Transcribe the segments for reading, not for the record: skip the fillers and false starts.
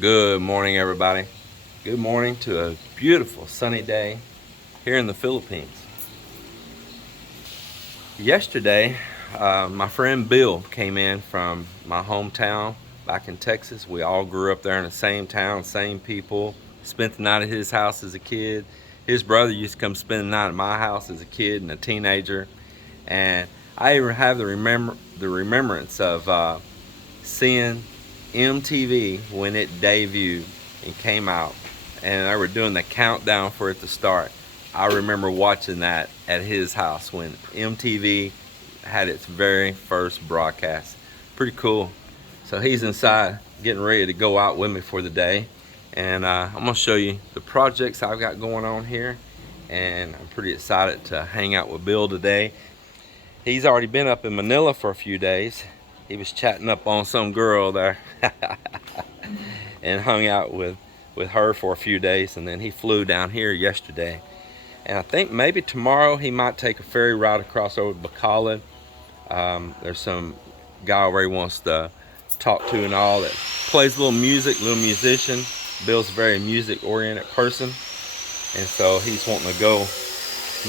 Good morning, everybody. Good morning to a beautiful sunny day here in the Philippines. Yesterday, my friend Bill came in from my hometown back in Texas. We all grew up there in the same town, same people. Spent the night at his house as a kid. His brother used to come spend the night at my house as a kid and a teenager. And I even have the remembrance of seeing MTV when it debuted and came out, and they were doing the countdown for it to start. I remember watching that at his house when MTV had its very first broadcast. Pretty cool. So he's inside getting ready to go out with me for the day, and I'm gonna show you the projects I've got going on here, and I'm pretty excited to hang out with Bill today. He's already been up in Manila for a few days. He was chatting up on some girl there and hung out with her for a few days, and then he flew down here yesterday. And I think maybe tomorrow he might take a ferry ride across over to Bacolod. There's some guy where he wants to talk to and all that plays a little music, little musician. Bill's a very music oriented person, and so he's wanting to go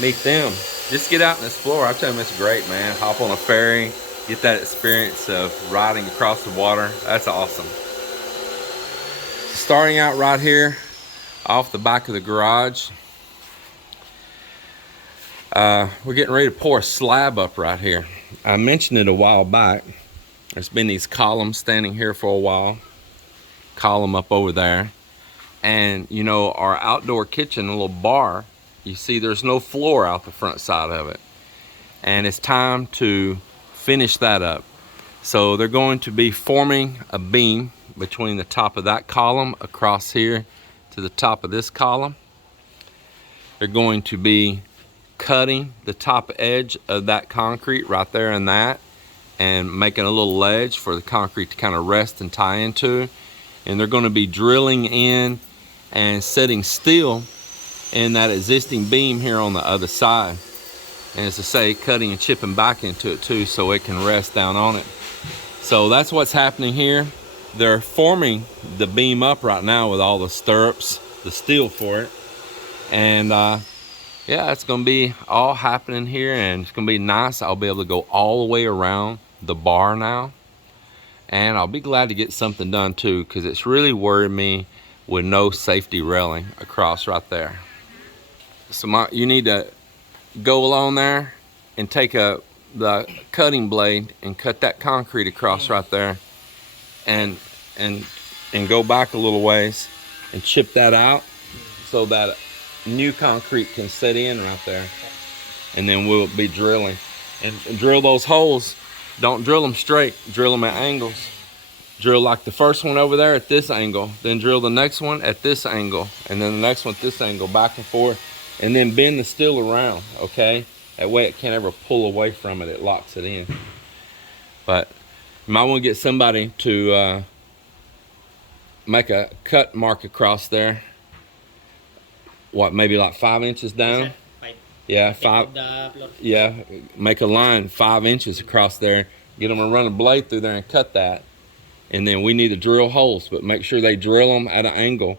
meet them. Just get out and explore. I tell him it's great, man. Hop on a ferry, get that experience of riding across the water. That's awesome. Starting out right here off the back of the garage, we're getting ready to pour a slab up right here. I mentioned it a while back. There's been these columns standing here for a while, column up over there, and you know, our outdoor kitchen, a little bar, you see there's no floor out the front side of it, and it's time to finish that up. So they're going to be forming a beam between the top of that column across here to the top of this column. They're going to be cutting the top edge of that concrete right there in that, and making a little ledge for the concrete to kind of rest and tie into. And they're going to be drilling in and setting steel in that existing beam here on the other side. And as I say, cutting and chipping back into it too, so it can rest down on it. So that's what's happening here. They're forming the beam up right now with all the stirrups, the steel for it. And yeah, it's gonna be all happening here, and it's gonna be nice. I'll be able to go all the way around the bar now. And I'll be glad to get something done too, because it's really worried me with no safety railing across right there. So you need to go along there and take the cutting blade and cut that concrete across right there, and go back a little ways and chip that out so that new concrete can set in right there. And then we'll be drilling and drill those holes. Don't drill them straight, drill them at angles. Drill like the first one over there at this angle, then drill the next one at this angle, and then the next one at this angle, back and forth, and then bend the steel around, okay? That way it can't ever pull away from it, it locks it in. But you might want to get somebody to make a cut mark across there. What, maybe like 5 inches down? Yeah, yeah, make a line 5 inches across there. Get them to run a blade through there and cut that. And then we need to drill holes, but make sure they drill them at an angle.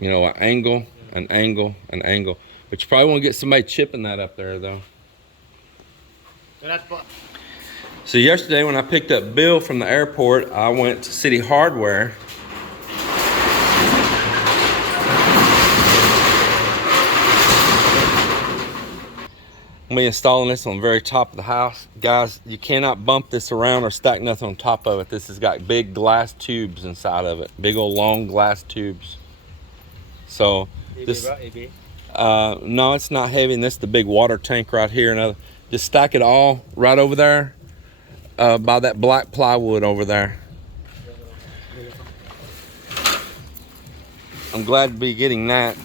You know, an angle, an angle, an angle. But you probably want to get somebody chipping that up there though. So yesterday when I picked up Bill from the airport, I went to City Hardware. I'm gonna be installing this on the very top of the house. Guys, you cannot bump this around or stack nothing on top of it. This has got big glass tubes inside of it. Big old long glass tubes. So this, no, it's not heavy, and this is the big water tank right here. And just stack it all right over there by that black plywood over there. I'm glad to be getting that.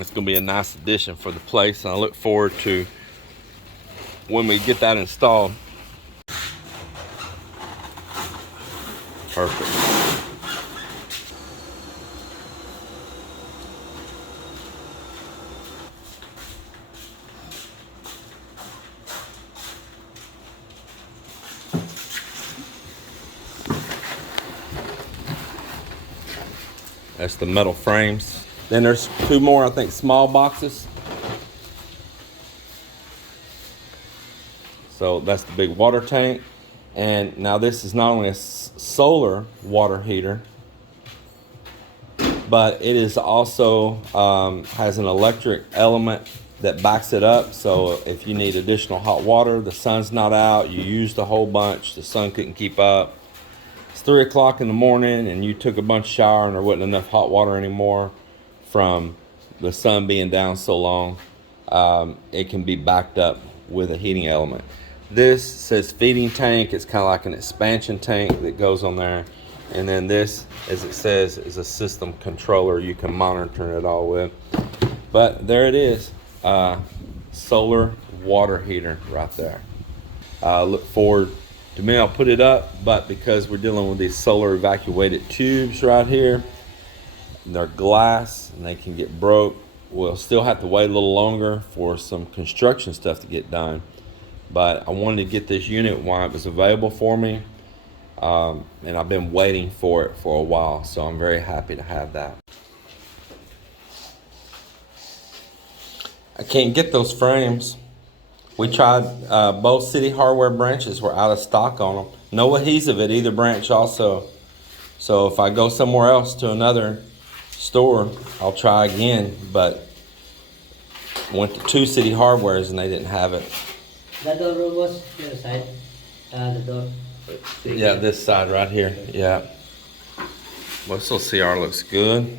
It's gonna be a nice addition for the place, and I look forward to when we get that installed. Perfect. That's the metal frames. Then there's 2 more, I think, small boxes. So that's the big water tank. And now this is not only a solar water heater, but it is also has an electric element that backs it up. So if you need additional hot water, the sun's not out, you used a whole bunch, the sun couldn't keep up, it's 3 o'clock in the morning and you took a bunch of shower and there wasn't enough hot water anymore from the sun being down so long, it can be backed up with a heating element. This says feeding tank. It's kind of like an expansion tank that goes on there. And then this, as it says, is a system controller you can monitor it all with. But there it is, solar water heater right there. Look forward to me, I'll put it up, but because we're dealing with these solar evacuated tubes right here, they're glass and they can get broke. We'll still have to wait a little longer for some construction stuff to get done. But I wanted to get this unit while it was available for me. And I've been waiting for it for a while, so I'm very happy to have that. I can't get those frames. We tried, both City Hardware branches were out of stock on them. No adhesive at either branch also. So if I go somewhere else to another store, I'll try again, but went to 2 City Hardwares and they didn't have it. The door was the other side, the door. Yeah, this side right here, yeah. Well, this little CR looks good.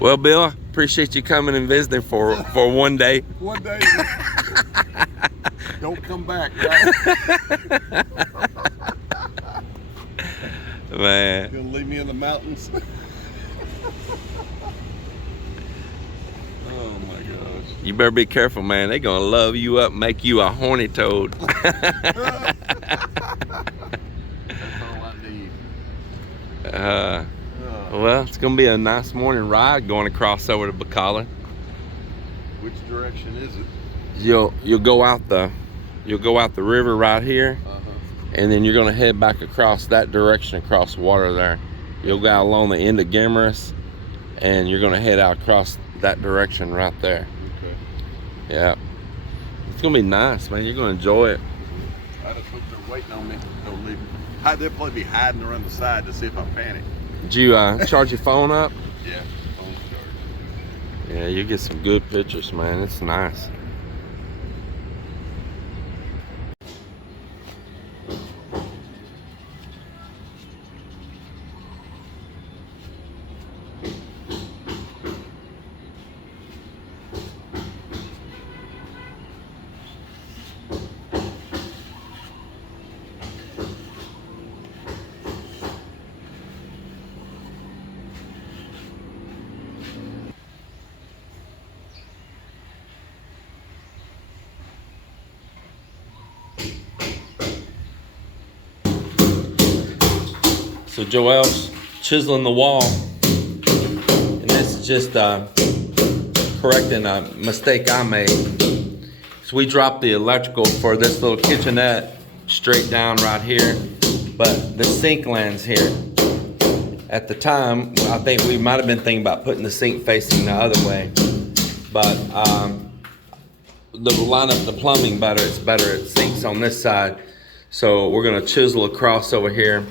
Well, Bill, I appreciate you coming and visiting for one day. One day. Don't come back, right? Man. You're gonna leave me in the mountains? Oh my gosh. You better be careful, man. They're gonna love you up and make you a horny toad. That's all I need. Well, it's gonna be a nice morning ride going across over to Bacala. Which direction is it? You'll go out the river right here, and then you're gonna head back across that direction, across water there. You'll go along the end of Negros, and you're gonna head out across that direction right there. Okay. Yeah, it's gonna be nice, man. You're gonna enjoy it. I just hope they're waiting on me. Don't leave me. They'll probably be hiding around the side to see if I panic. Did you charge your phone up? Yeah, phone's charged. Yeah, you get some good pictures, man. It's nice. So Joel's chiseling the wall, and this is just correcting a mistake I made. So we dropped the electrical for this little kitchenette straight down right here, but the sink lands here. At the time, I think we might have been thinking about putting the sink facing the other way, but to line up the plumbing better, it's better it sinks on this side. So we're gonna chisel across over here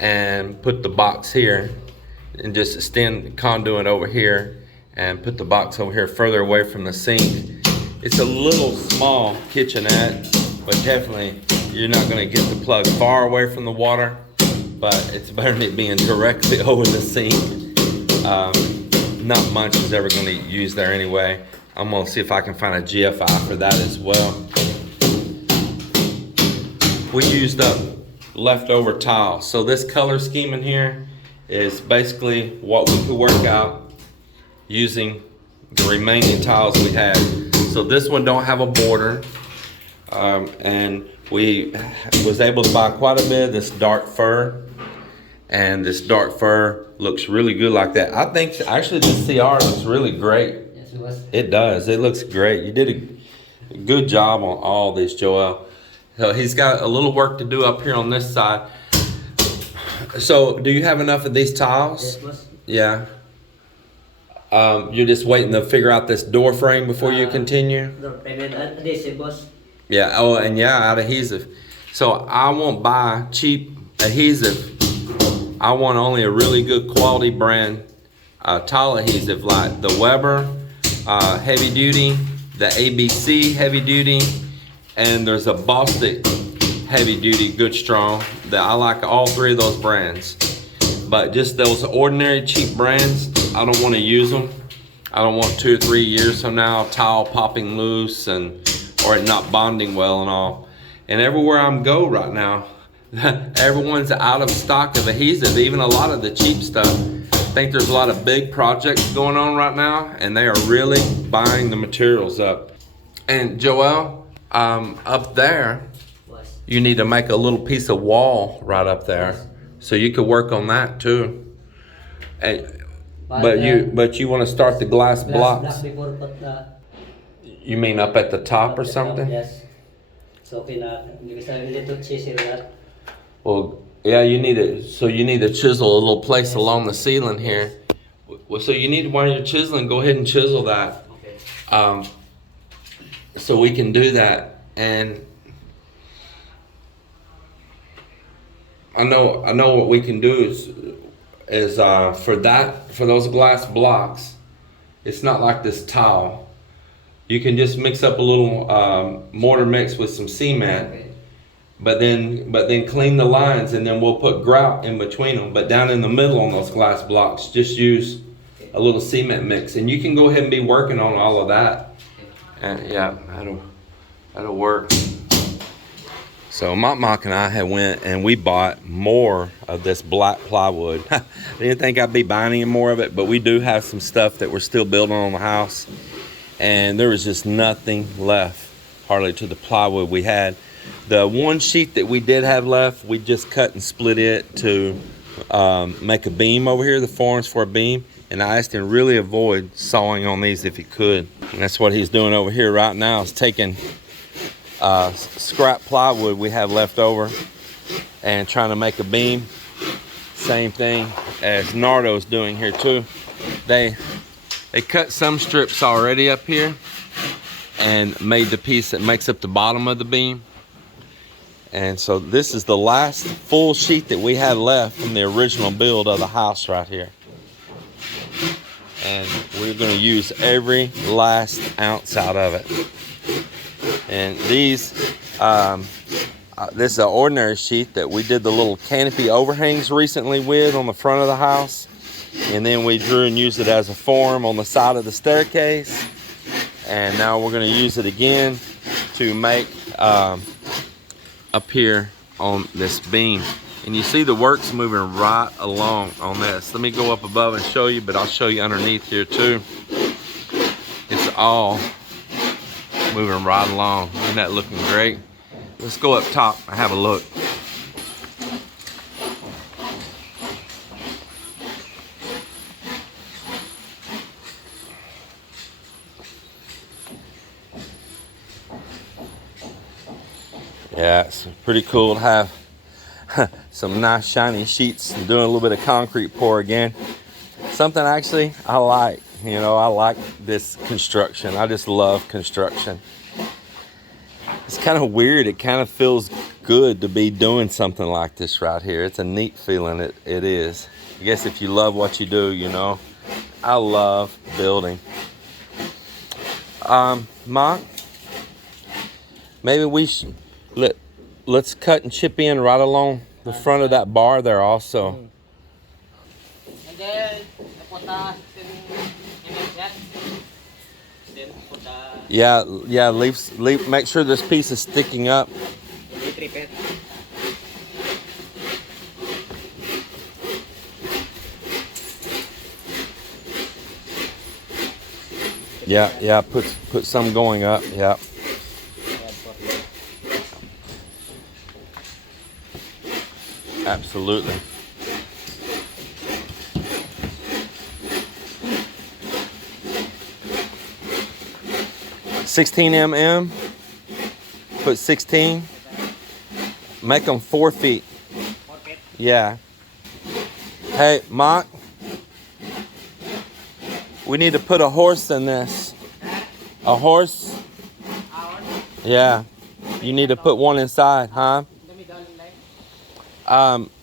and put the box here and just extend the conduit over here and put the box over here further away from the sink. It's a little small kitchenette, but definitely you're not going to get the plug far away from the water, but it's better than it being directly over the sink. Not much is ever going to use there anyway. I'm going to see if I can find a GFI for that as well. We used up leftover tile. So this color scheme in here is basically what we could work out using the remaining tiles we had. So this one don't have a border, and we was able to buy quite a bit of this dark fir, and this dark fir looks really good like that. I think actually the CR looks really great. Yes, it was. It does. It looks great. You did a good job on all this, Joel. So he's got a little work to do up here on this side. So do you have enough of these tiles? Yes, boss. Yeah. You're just waiting to figure out this door frame before you continue? The payment adhesive, boss. Yeah, oh, and yeah, out adhesive. So I won't buy cheap adhesive. I want only a really good quality brand tile adhesive like the Weber heavy duty, the ABC heavy duty, and there's a Bostic heavy duty good strong. That I like all three of those brands. But just those ordinary cheap brands, I don't want to use them. I don't want 2 or 3 years from now tile popping loose or it not bonding well and all. And everywhere I'm go right now, everyone's out of stock of adhesive, even a lot of the cheap stuff. I think there's a lot of big projects going on right now, and they are really buying the materials up. And Joel, up there, Boss. you need to make a little piece of wall right up there, so you could work on that too. And, but you want to start the glass blocks. Glass before put the. You mean up at the top or something? Yes. So okay na, give a little chisel that. Well, yeah, you need to chisel a little place along the ceiling here. Well, so you need, while you're chiseling, go ahead and chisel that. Okay. So we can do that. And I know what we can do is for those glass blocks, it's not like this tile. You can just mix up a little mortar mix with some cement. Okay. But then clean the lines, and then we'll put grout in between them. But down in the middle on those glass blocks, just use a little cement mix, and you can go ahead and be working on all of that. And yeah, that'll work. So Mok and I had went and we bought more of this black plywood. I didn't think I'd be buying any more of it, but we do have some stuff that we're still building on the house, and there was just nothing left hardly to the plywood we had. The one sheet that we did have left, we just cut and split it to make a beam over here, the forms for a beam. And I asked him to really avoid sawing on these if he could. And that's what he's doing over here right now, is taking scrap plywood we have left over and trying to make a beam. Same thing as Nardo's doing here too. They cut some strips already up here and made the piece that makes up the bottom of the beam. And so this is the last full sheet that we had left from the original build of the house right here. And we're going to use every last ounce out of it. And these, this is an ordinary sheet that we did the little canopy overhangs recently with on the front of the house. And then we drew and used it as a form on the side of the staircase. And now we're going to use it again to make up here on this beam. And you see the work's moving right along on this. Let me go up above and show you, but I'll show you underneath here too. It's all moving right along. Isn't that looking great? Let's go up top and have a look. Yeah, it's pretty cool to have some nice shiny sheets and doing a little bit of concrete pour again. Something actually I like. You know, I like this construction. I just love construction. It's kind of weird. It kind of feels good to be doing something like this right here. It's a neat feeling. It is. I guess if you love what you do, you know. I love building. Mok, maybe we should let's cut and chip in right along the front of that bar there also. And then put Yeah, leave, make sure this piece is sticking up. Yeah, yeah. Put some going up. Yeah. Absolutely. $16 mm. Put 16. Make them 4 feet. Yeah. Hey, Mark. We need to put a horse in this. A horse? Yeah. You need to put one inside, huh?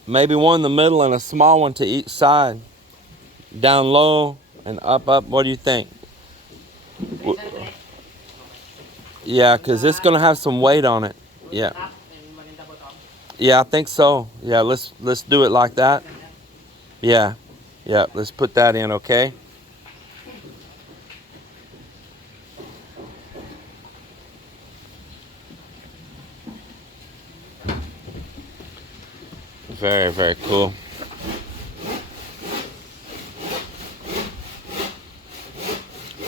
Maybe one in the middle and a small one to each side. Down low and up. What do you think? Yeah, because it's going to have some weight on it. Yeah. Yeah, I think so. Yeah, let's do it like that. Yeah. Yeah, let's put that in, okay? Very, very cool.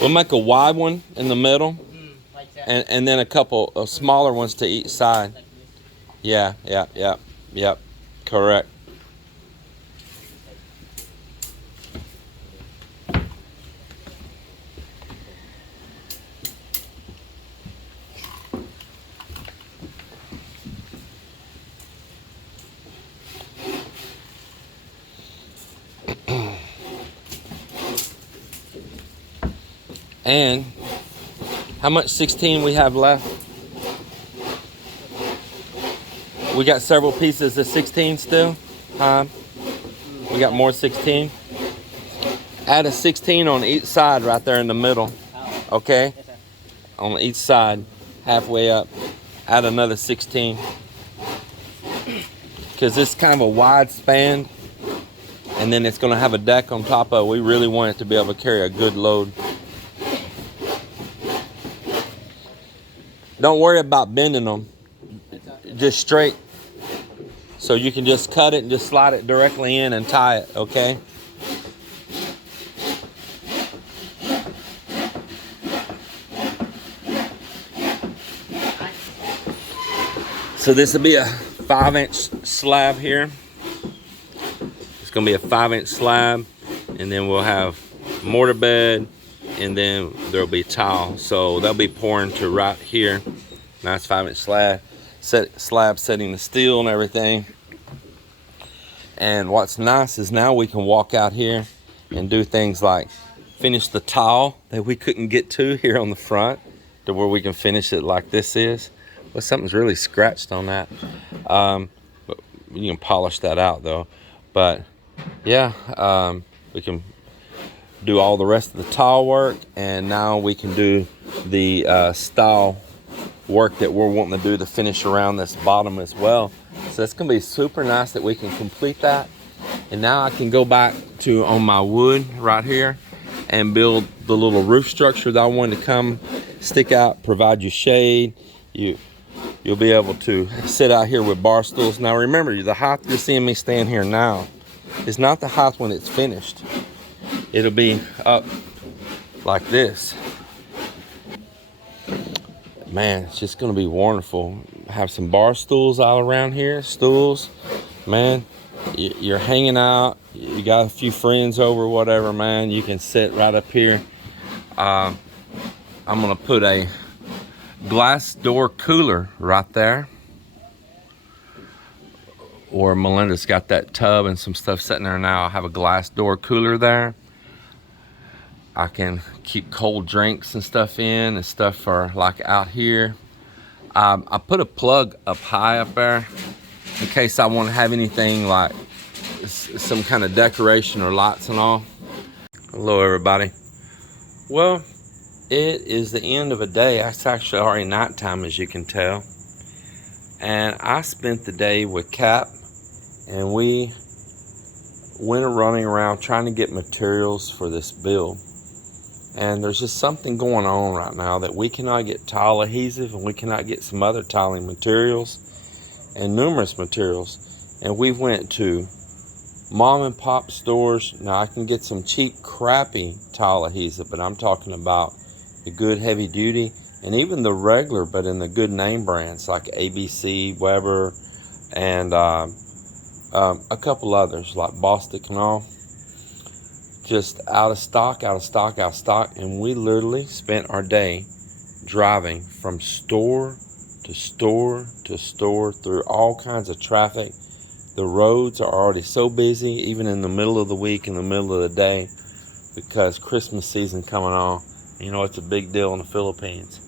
We'll make a wide one in the middle and then a couple of smaller ones to each side. Yeah, yeah, yeah, yep. Correct. And how much 16 we have left? We got several pieces of 16 still. We got more 16. Add a 16 on each side right there in the middle. Okay? On each side, halfway up. Add another 16. Because this is kind of a wide span. And then it's going to have a deck on top of it. We really want it to be able to carry a good load. Don't worry about bending them. Just straight. So you can just cut it and just slide it directly in and tie it, okay? So this will be a 5-inch slab here. It's gonna be a 5-inch slab, and then we'll have mortar bed, and then there'll be tile. So they'll be pouring to right here. Nice 5-inch slab. Slab setting the steel and everything. And what's nice is now we can walk out here and do things like finish the tile that we couldn't get to here on the front, to where we can finish it like this is. Well, something's really scratched on that. But you can polish that out though. But yeah, we can do all the rest of the tile work, and now we can do the style work that we're wanting to do to finish around this bottom as well. So it's gonna be super nice that we can complete that. And now I can go back to on my wood right here and build the little roof structure that I wanted to come stick out, provide you shade. You'll be able to sit out here with bar stools. Now remember, the height you're seeing me stand here now is not the height when it's finished. It'll be up like this. Man, it's just gonna be wonderful. Have some bar stools all around here. Stools, man, you're hanging out, you got a few friends over, whatever, man, you can sit right up here. I'm gonna put a glass door cooler right there. Or Melinda's got that tub and some stuff sitting there now. I have a glass door cooler there. I can keep cold drinks and stuff in and stuff for like out here. I put a plug up high up there in case I want to have anything like some kind of decoration or lights and all. Hello everybody. Well, it is the end of a day. It's actually already nighttime, as you can tell. And I spent the day with Cap, and we went running around trying to get materials for this build. And there's just something going on right now that we cannot get tile adhesive, and we cannot get some other tiling materials and numerous materials. And we went to mom and pop stores. Now I can get some cheap, crappy tile adhesive, but I'm talking about the good heavy duty, and even the regular, but in the good name brands like ABC, Weber, and a couple others like Bostic and all. Just out of stock, out of stock, out of stock. And we literally spent our day driving from store to store to store through all kinds of traffic. The roads are already so busy, even in the middle of the week, in the middle of the day, because Christmas season coming on. You know, it's a big deal in the Philippines.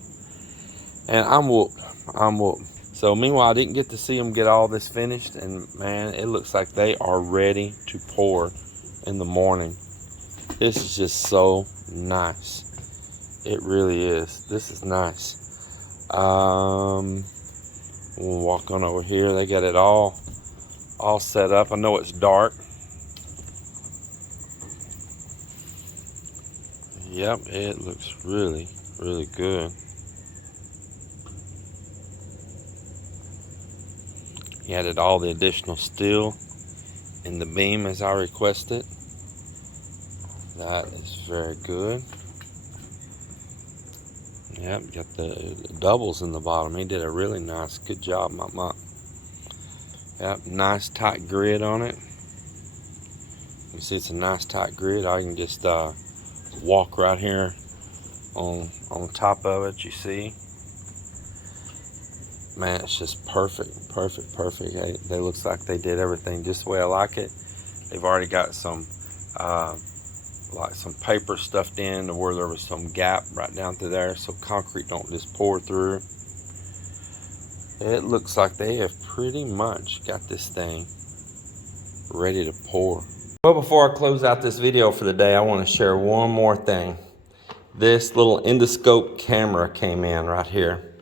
And I'm whooped. I'm whooped. So meanwhile, I didn't get to see them get all this finished. And man, it looks like they are ready to pour in the morning. This is just so nice. It really is. This is nice. We'll walk on over here. They got it all set up. I know it's dark. Yep, it looks really, really good. He added all the additional steel in the beam as I requested. That is very good. Yep, got the doubles in the bottom. He did a really nice, good job, Mop. Yep, nice tight grid on it. You see it's a nice tight grid. I can just walk right here on top of it, you see. Man, it's just perfect, perfect, perfect. They looks like they did everything just the way I like it. They've already got some like some paper stuffed in to where there was some gap right down through there so concrete don't just pour through. It looks like they have pretty much got this thing ready to pour. Well, before I close out this video for the day, I want to share one more thing. This little Endoscope camera came in right here.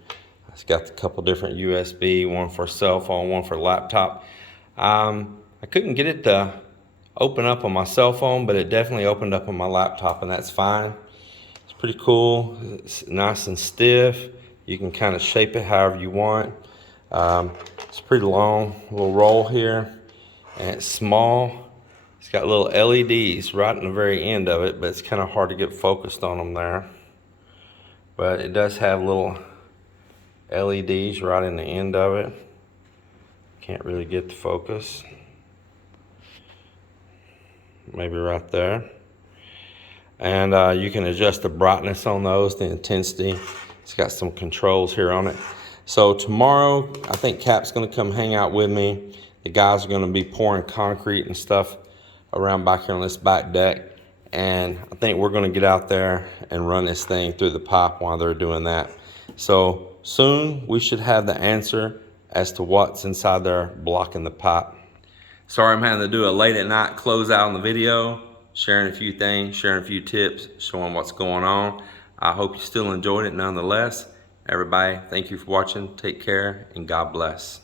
It's got a couple different USB, one for cell phone, one for laptop. I couldn't get it to open up on my cell phone, but it definitely opened up on my laptop, and that's fine. It's pretty cool. It's nice and stiff. You can kind of shape it however you want. It's pretty long, little roll here, and it's small. It's got little LEDs right in the very end of it, but it's kind of hard to get focused on them there. But it does have little LEDs right in the end of it. Can't really get the focus. Maybe right there. And you can adjust the brightness on those, the intensity. It's got some controls here on it. So tomorrow, I think Cap's gonna come hang out with me. The guys are gonna be pouring concrete and stuff around back here on this back deck. And I think we're gonna get out there and run this thing through the pipe while they're doing that. So soon we should have the answer as to what's inside there blocking the pipe. Sorry I'm having to do a late at night close out on the video, sharing a few things, sharing a few tips, showing what's going on. I hope you still enjoyed it nonetheless. Everybody, thank you for watching. Take care and God bless.